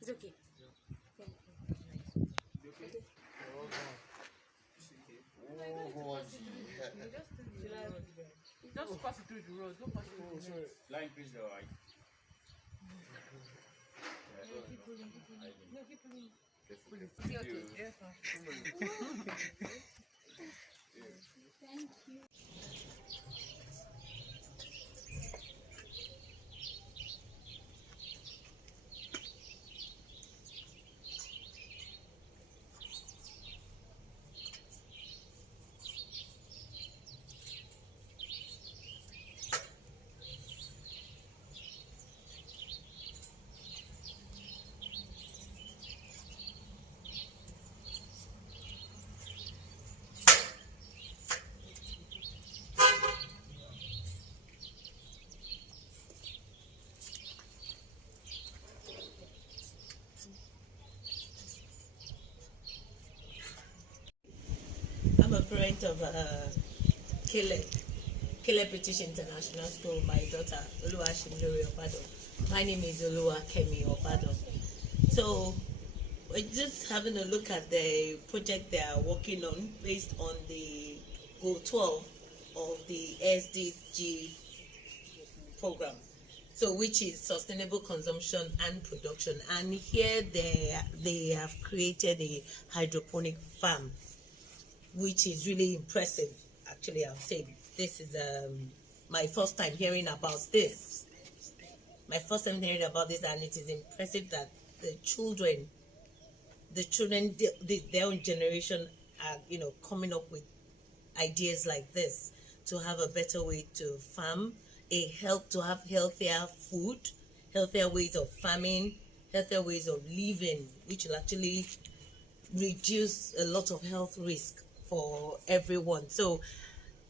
It's okay. Just pass it through the road. Don't pass it through the road. Line, please, the right. Keep pulling, keep pulling. No, keep pulling. Thank you. Yes, Thank you. I'm a parent of Caleb British International School. My daughter, Oluwashimilore Obado. My name is Oluwakemi Obado. So we're just having a look at the project they are working on based on the Goal 12 of the SDG program. So which is sustainable consumption and production. And here they have created a hydroponic farm, which is really impressive. Actually, I'll say this is my first time hearing about this. My first time hearing about this, and it is impressive that the children, their own generation are, coming up with ideas like this to have a better way to farm, to have healthier food, healthier ways of farming, healthier ways of living, which will actually reduce a lot of health risk for everyone. So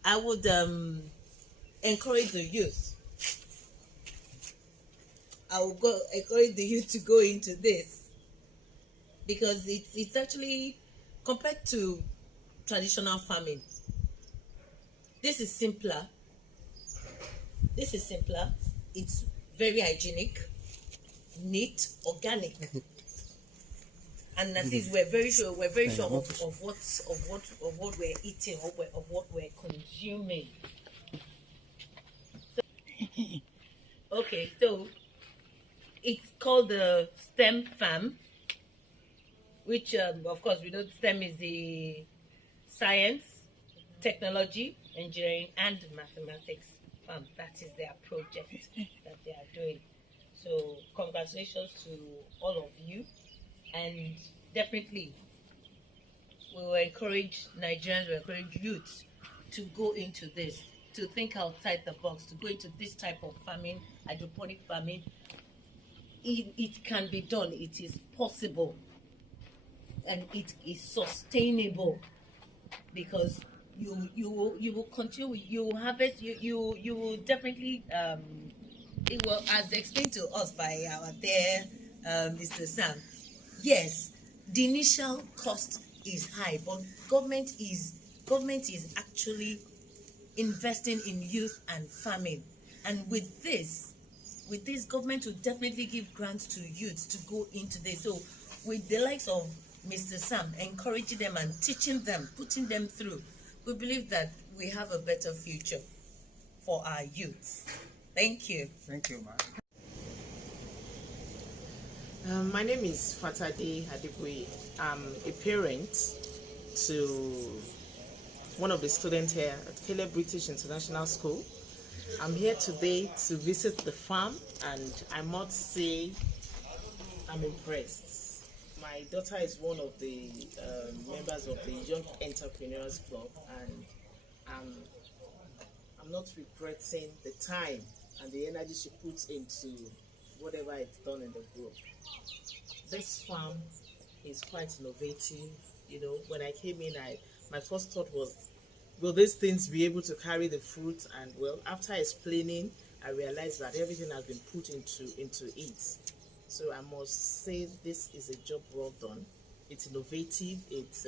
I would encourage the youth. I will encourage the youth to go into this, because it's actually, compared to traditional farming, this is simpler. It's very hygienic, neat, organic. And at least we're very sure of what we're eating, of what we're consuming. So it's called the STEM farm, which of course we know STEM is the science, technology, engineering, and mathematics farm. That is their project that they are doing. So congratulations to all of you. And definitely, we will encourage Nigerians, we encourage youths to go into this, to think outside the box, to go into this type of farming, hydroponic farming. It can be done. It is possible, and it is sustainable, because you will continue. You will harvest. You will definitely. It will, as explained to us by our dear Mr. Sam. Yes, the initial cost is high, but government is actually investing in youth and farming. And with this government will definitely give grants to youth to go into this. So with the likes of Mr. Sam encouraging them and teaching them, putting them through, we believe that we have a better future for our youths. Thank you. Thank you, ma'am. My name is Fatade Adibui. I'm a parent to one of the students here at Caleb British International School. I'm here today to visit the farm, and I must say I'm impressed. My daughter is one of the members of the Young Entrepreneurs Club, and I'm not regretting the time and the energy she puts into whatever it's done in the group. This farm is quite innovative. When I came in, my first thought was, will these things be able to carry the fruit? And well, after explaining I realized that everything has been put into it. So I must say this is a job well done. It's innovative. It's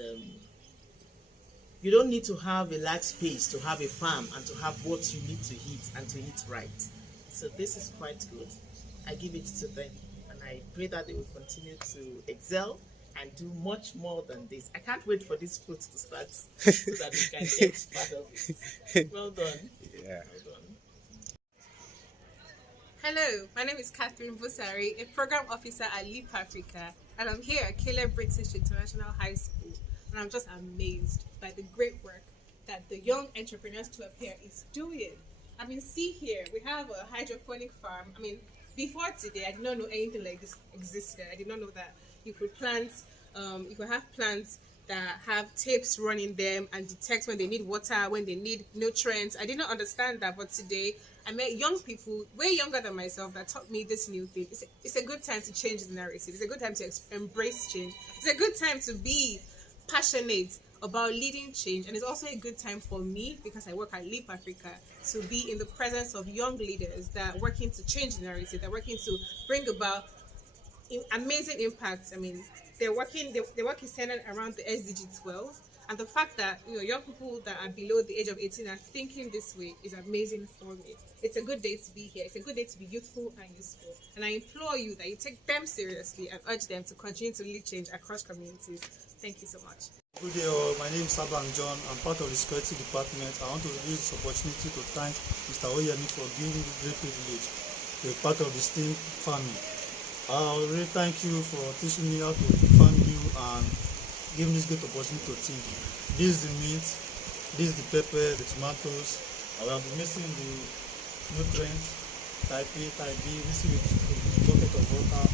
you don't need to have a large space to have a farm and to have what you need to eat and to eat right. So this is quite good. I give it to them, and I pray that they will continue to excel and do much more than this. I can't wait for this fruit to start so that we can get part of it. Well done. Yeah. Well done. Hello, my name is Catherine Busari, a program officer at Leap Africa, and I'm here at Caleb British International High School. And I'm just amazed by the great work that the young entrepreneurs to appear is doing. I mean, see here, we have a hydroponic farm. I mean, before today, I did not know anything like this existed. I did not know that you could plant, you could have plants that have tapes running them and detect when they need water, when they need nutrients. I did not understand that, but today I met young people, way younger than myself, that taught me this new thing. It's a good time to change the narrative. It's a good time to embrace change. It's a good time to be passionate about leading change, and it's also a good time for me, because I work at Leap Africa, to be in the presence of young leaders that are working to change the narrative, that are working to bring about amazing impacts. I mean, their work is centered around the SDG 12, and the fact that young people that are below the age of 18 are thinking this way is amazing for me. It's a good day to be here. It's a good day to be youthful and useful, and I implore you that you take them seriously and urge them to continue to lead change across communities. Thank you so much. Good day all, my name is Sabang John. I'm part of the security department. I want to use this opportunity to thank Mr. Oyemi for giving me the great privilege to be part of the STEAM family. I really thank you for teaching me how to farm you and giving this great opportunity to think. This is the meat, this is the pepper, the tomatoes. I will be mixing the nutrients, type A, type B, mixing with a bucket of water.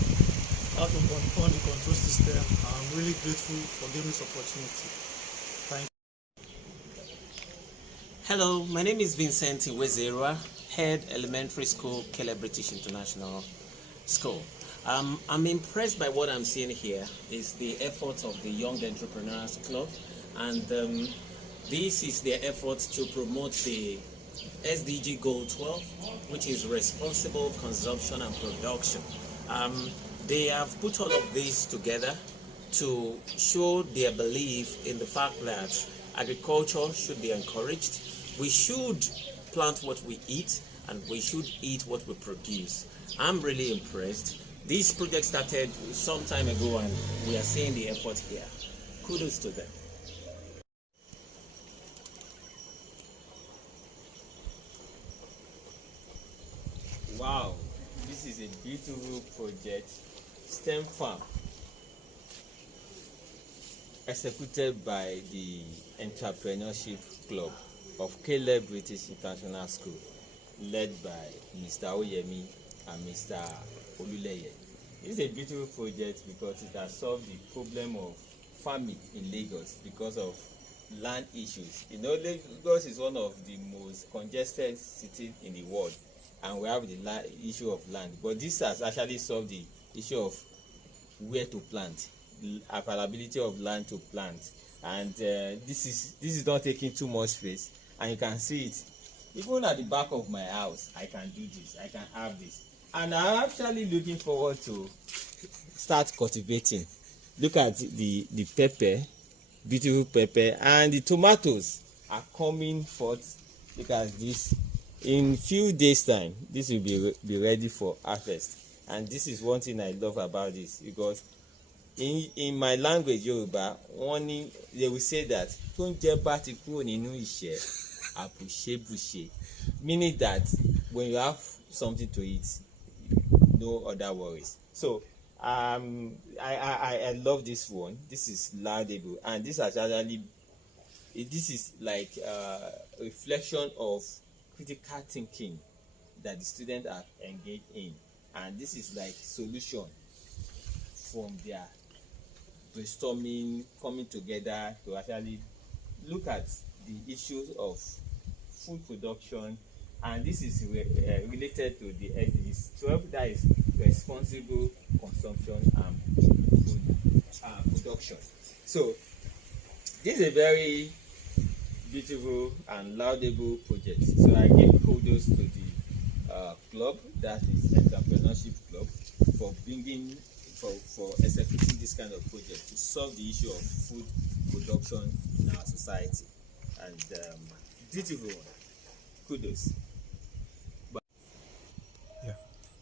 How to on the control system. I'm really grateful for giving this opportunity. Thank you. Hello, my name is Vincent Iwezerwa, Head Elementary School, Caleb British International School. I'm impressed by what I'm seeing here. Is the efforts of the Young Entrepreneurs Club, and this is their efforts to promote the SDG Goal 12, which is responsible consumption and production. They have put all of this together to show their belief in the fact that agriculture should be encouraged. We should plant what we eat, and we should eat what we produce. I'm really impressed. This project started some time ago, and we are seeing the effort here. Kudos to them. Wow, this is a beautiful project. STEM Farm, executed by the Entrepreneurship Club of Caleb British International School, led by Mr. Oyemi and Mr. Oluleye. This is a beautiful project because it has solved the problem of farming in Lagos because of land issues. Lagos is one of the most congested cities in the world, and we have the issue of land. But this has actually solved the issue of where to plant, availability of land to plant, and this is not taking too much space, and you can see it even at the back of my house. I can do this, I can have this, and I'm actually looking forward to start cultivating. Look at the pepper, beautiful pepper, and the tomatoes are coming forth. Look at this. In few days time, this will be ready for harvest. And this is one thing I love about this, because in my language Yoruba, they will say that meaning that when you have something to eat, no other worries. So I love this one. This is laudable, and this is like a reflection of critical thinking that the students have engaged in, and this is like solution from their brainstorming, coming together to actually look at the issues of food production, and this is related to the SDGs 12, that is responsible consumption and food production. So this is a very beautiful and laudable project. So I give kudos to the club, that is entrepreneurship club, for bringing for executing this kind of project to solve the issue of food production in our society. And beautiful one. Kudos.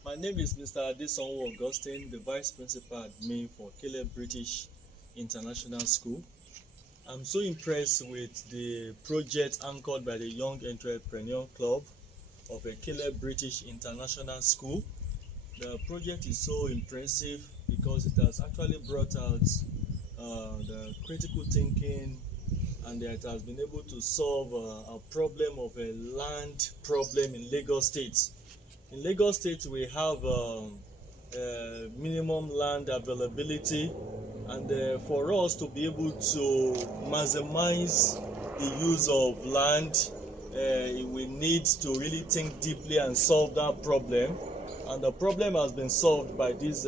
My name is Mr. Adesonwo Augustine, the Vice Principal Admin for Caleb British International School. I'm so impressed with the project anchored by the Young Entrepreneur Club of a Caleb British International School. The project is so impressive because it has actually brought out the critical thinking, and it has been able to solve a problem of a land problem in Lagos State. In Lagos State, we have minimum land availability, and for us to be able to maximize the use of land, we need to really think deeply and solve that problem. And the problem has been solved by these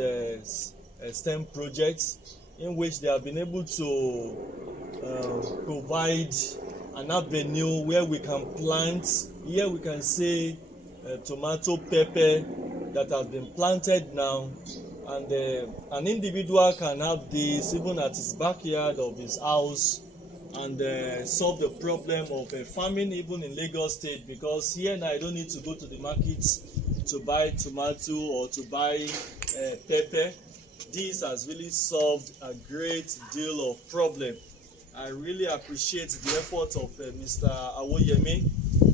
STEM projects, in which they have been able to provide an avenue where we can plant. Here we can say tomato, pepper that has been planted now, and an individual can have this even at his backyard of his house, and solve the problem of farming even in Lagos State, because here now I don't need to go to the market to buy tomato or to buy pepper. This has really solved a great deal of problem. I really appreciate the effort of Mr. Awoyemi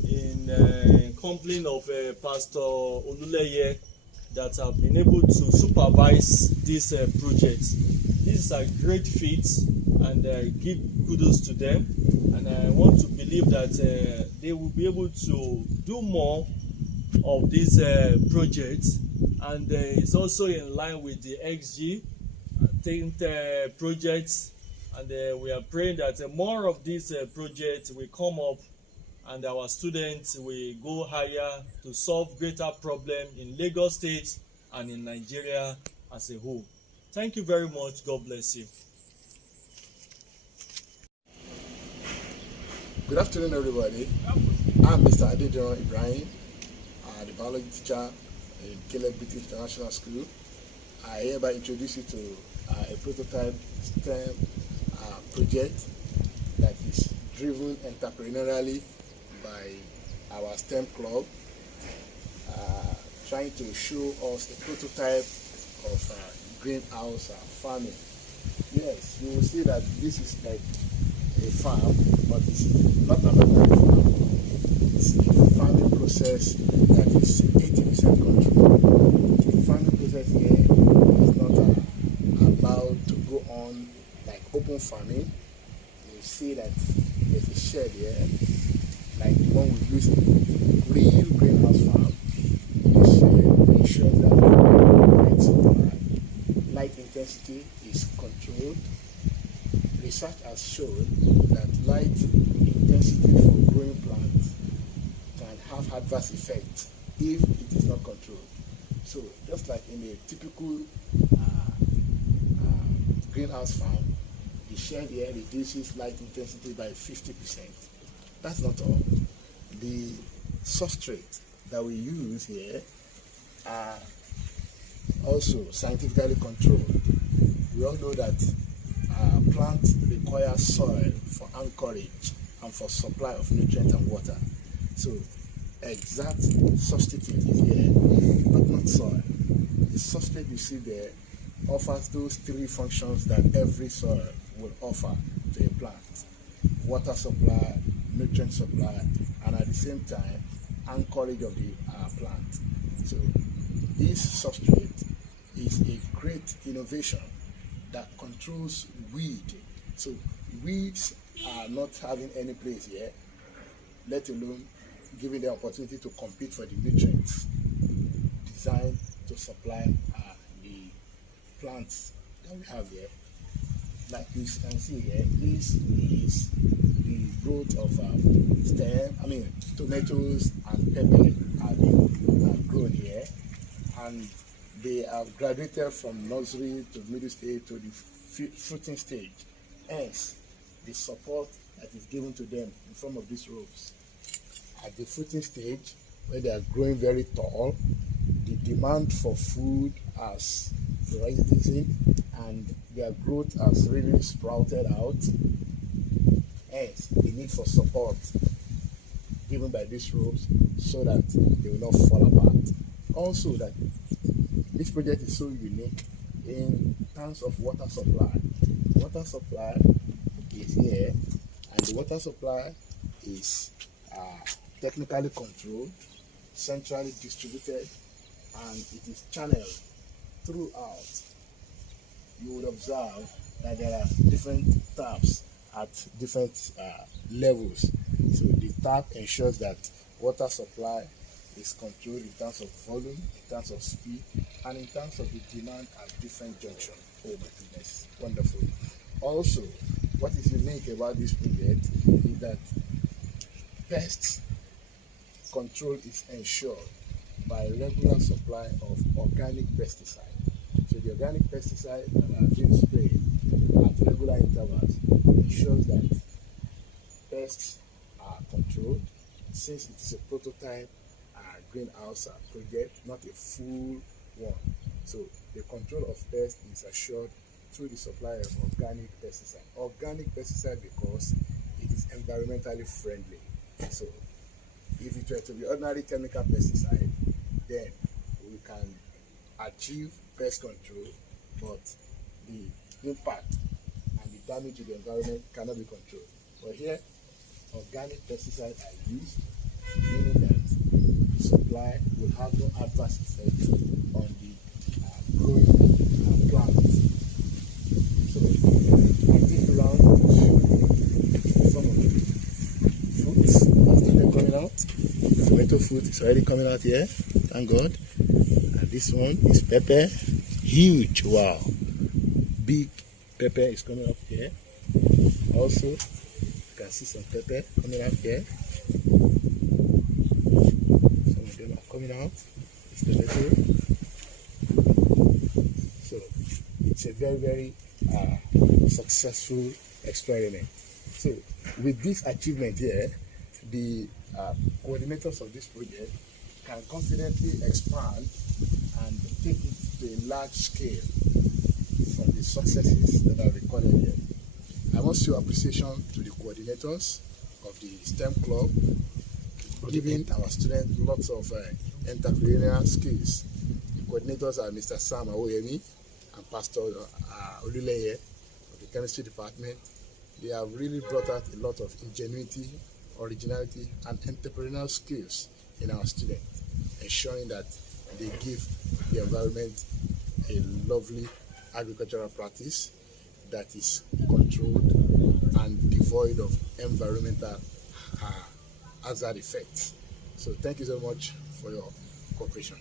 in company of Pastor Oluleye that have been able to supervise this project. This is a great feat, and I give kudos to them, and I want to believe that they will be able to do more of this project, and it's also in line with the XG Think projects, and we are praying that more of these projects will come up, and our students will go higher to solve greater problems in Lagos State and in Nigeria as a whole. Thank you very much. God bless you. Good afternoon, everybody. I'm Mr. Adejon Ibrahim, the biology teacher in Caleb British International School. I hereby introduce you to a prototype STEM project that is driven entrepreneurially by our STEM club, trying to show us a prototype of greenhouse farming. Yes, you will see that this is like a farm, but it's not an ordinary farm. It's a farming process that is 80% controlled. The farming process here is not allowed to go on like open farming. You see that there's a shed here, like the one we use in real greenhouse farm. This shed ensures that light intensity is controlled. Research has shown that light intensity for growing plants can have adverse effects if it is not controlled. So just like in a typical greenhouse farm, the shed here reduces light intensity by 50%. That's not all. The substrate that we use here are also scientifically controlled. We all know that plants require soil for anchorage and for supply of nutrients and water. So exact substitute is here, but not soil. The substrate you see there offers those three functions that every soil will offer to a plant: water supply, nutrient supply, and at the same time anchorage of the plant. So this substrate is a great innovation that controls weed. So weeds are not having any place here, let alone giving the opportunity to compete for the nutrients designed to supply the plants that we have here. Like you can see here, this is the growth of tomatoes and pepper are being grown here, and they have graduated from nursery to middle stage to the fruiting stage. Hence, the support that is given to them in form of these ropes. At the fruiting stage, where they are growing very tall, the demand for food has risen and their growth has really sprouted out. Hence, the need for support given by these roads so that they will not fall apart. Also, that this project is so unique in terms of water supply. Water supply is here, and the water supply is technically controlled, centrally distributed, and it is channeled throughout. You would observe that there are different taps at different levels. So the tap ensures that water supply is controlled in terms of volume, in terms of speed, and in terms of the demand at different junctions. Oh my goodness, wonderful. Also, what is unique about this project is that pest control is ensured by regular supply of organic pesticide. So the organic pesticide that are being sprayed at regular intervals ensures that pests are controlled, since it is a prototype greenhouse project, not a full one. So the control of pests is assured through the supply of organic pesticide. Organic pesticide because it is environmentally friendly. So if it were to be ordinary chemical pesticide, then we can achieve pest control, but the impact and the damage to the environment cannot be controlled. But here, organic pesticides are used, meaning that the supply will have no adverse effect on the growing plant. So I think around to show some of the fruits that started coming out. Tomato fruit is already coming out here, thank God. And this one is pepper, huge, wow. Big pepper is coming up here. Also, you can see some pepper coming out here. Some of them are coming out. It's tomato. So it's a very, very successful experiment. So with this achievement here, the coordinators of this project can confidently expand and take it to a large scale from the successes that are recorded here. I must show appreciation to the coordinators of the STEM club, giving our students lots of entrepreneurial skills. The coordinators are Mr. Sam Awoyemi and Pastor Oluleye of the chemistry department. They have really brought out a lot of ingenuity, originality, and entrepreneurial skills in our students, ensuring that they give the environment a lovely agricultural practice that is controlled and devoid of environmental hazard effects. So thank you so much for your cooperation.